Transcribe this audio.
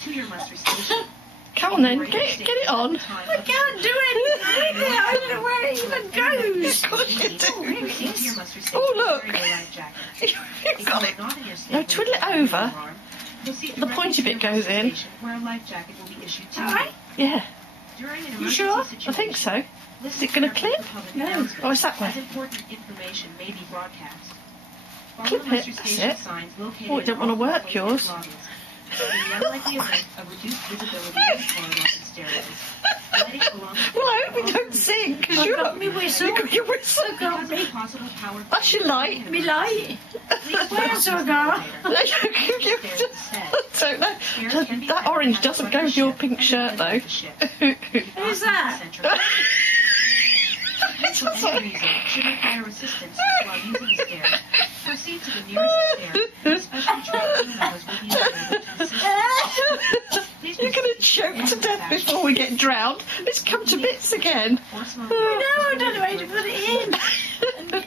to your muster station. Come on then, get it on. I can't do anything. I don't know where it even goes. Of course you do. Proceed to your muster station Oh, look. wearing your life jacket. You've got it. Not in your No, state twiddle it over. proceed The directly pointy to bit your goes muster in. station, where a life jacket will be issued to All you. right. Yeah, During an You emergency sure? situation, I think so. listen Is it gonna carefully clip? to public No. announcements, Oh, it's that way. as important information may be broadcast. Follow Clip the muster it, that's station it. signs located Oh, it in don't wanna all work, hallways yours. and lobbies. In the unlikely event of reduced visibility in corridors and stairways, lighting along the Well, I hope you don't sing, because I've you're got not... me whistle. You got your whistle. because of possible power That's your light. Me light. Where's our girl? I don't know. That orange doesn't go with your pink shirt, though. Who's that? For any reason, should require assistance while using the stairs, proceed to the nearest stair, and specially trained team members will be available to assist. Please You're going to choke to death before we get drowned. Let's come to bits again. Or smoke. I know, I don't know how to put it in.